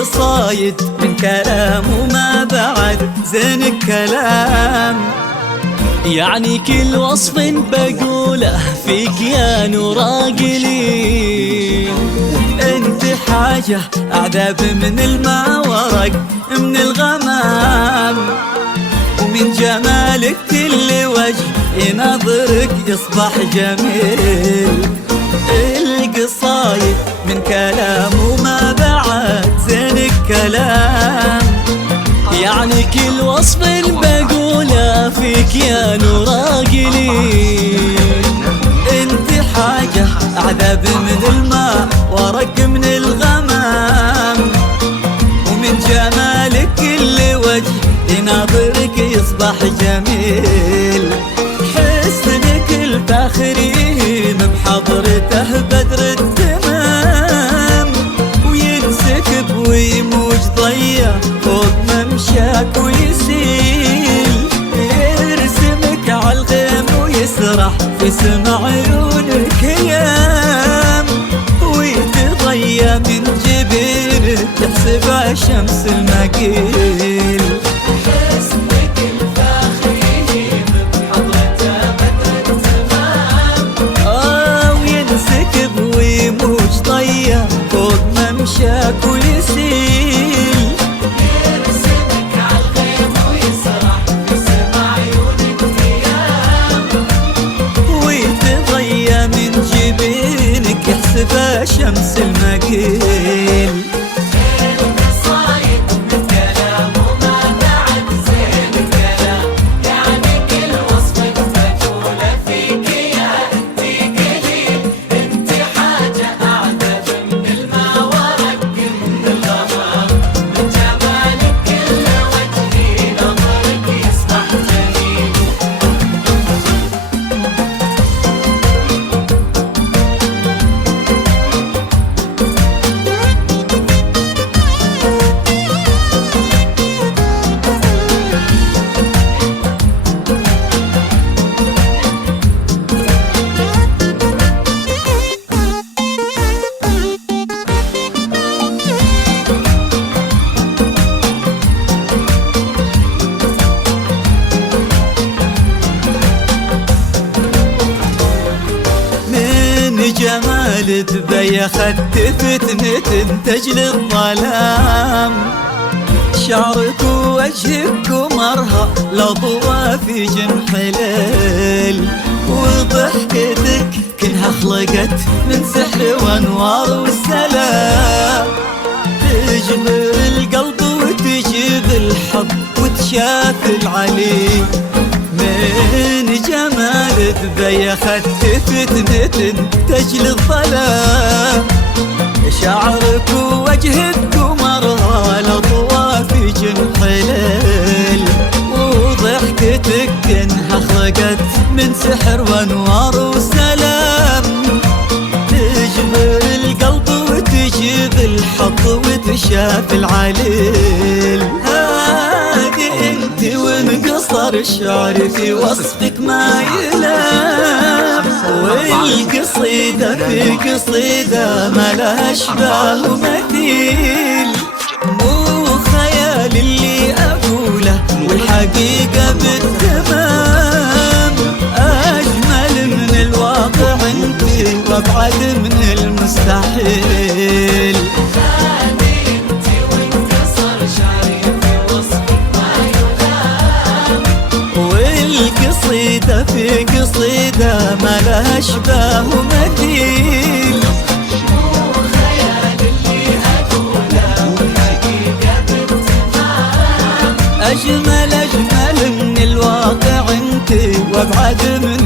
القصايد من كلام وما بعد زين الكلام. يعني كل وصف بقوله فيك يا نور قليل. انت حاجة أعذب من الماء ورق من الغمام، ومن جمالك كل وجه ينظرك يصبح جميل. القصايد من كلام وما بعد زين الكلام. يعني كل وصف بقوله فيك يا نور قليل. انت حاجة أعذب من الماء ورق من الغمام، ومن جمالك كل وجه يناظرك يصبح جميل. حسنك الفاخرين بحضرته بدر التمام، وينسكب ويموج ضيا فوق ممشاك ويسيل. يرسمك عالغيم ويسرح في سما عيونك يام، ويتضيا من جبينك تحسب شمس المقيل. حسنك الفاخرين بحضرته بدر التمام، وينسكب ويموج ضيا فوق ممشاك ويسيل. يرسمك عالغيم ويسرح في سما عيونك ايام، ويتضيا من جبينك يحسبها شمس المقيل. القصايد من كلام وما بعد زين الكلام. يعني كل وصف بقوله فيك يا انت قليل. انت حاجة أعذب من الماء ورق من الغمام، من جمالك كل وجه نظرك يصبح جميل. من جمال دبي أخذت فتنة تجل الظلام، شعرك ووجهك ومرها لضوى في جنح الليل، وضحكتك كلها خلقت من سحر وانوار والسلام. تجبر القلب وتجيب الحب وتشاف العلي. من جمال دبي أخذت فتنة تجل الظلام، شعرك ووجهك ومرها لضوى في جنح الليل، وضحكتك كأنها خلقت من سحر وانوار وسلام. تجبر القلب وتجيب الحظ وتشاف العليل. هادي انت وانقصر الشعر في وصفك ما يلام، والقصيدة في قصيدة ما لها اشباه ومثيل. مو خيال اللي اقوله والحقيقة بالتمام، اجمل من الواقع انت وابعد من المستحيل. هادي انت وانكسر شعري في وصفك ما يلام، والقصيدة في قصيدة ما لها اشباه ومثيل. مو خيال اللي اقوله والحقيقة بالتمام، أجمل من الواقع انت وابعد من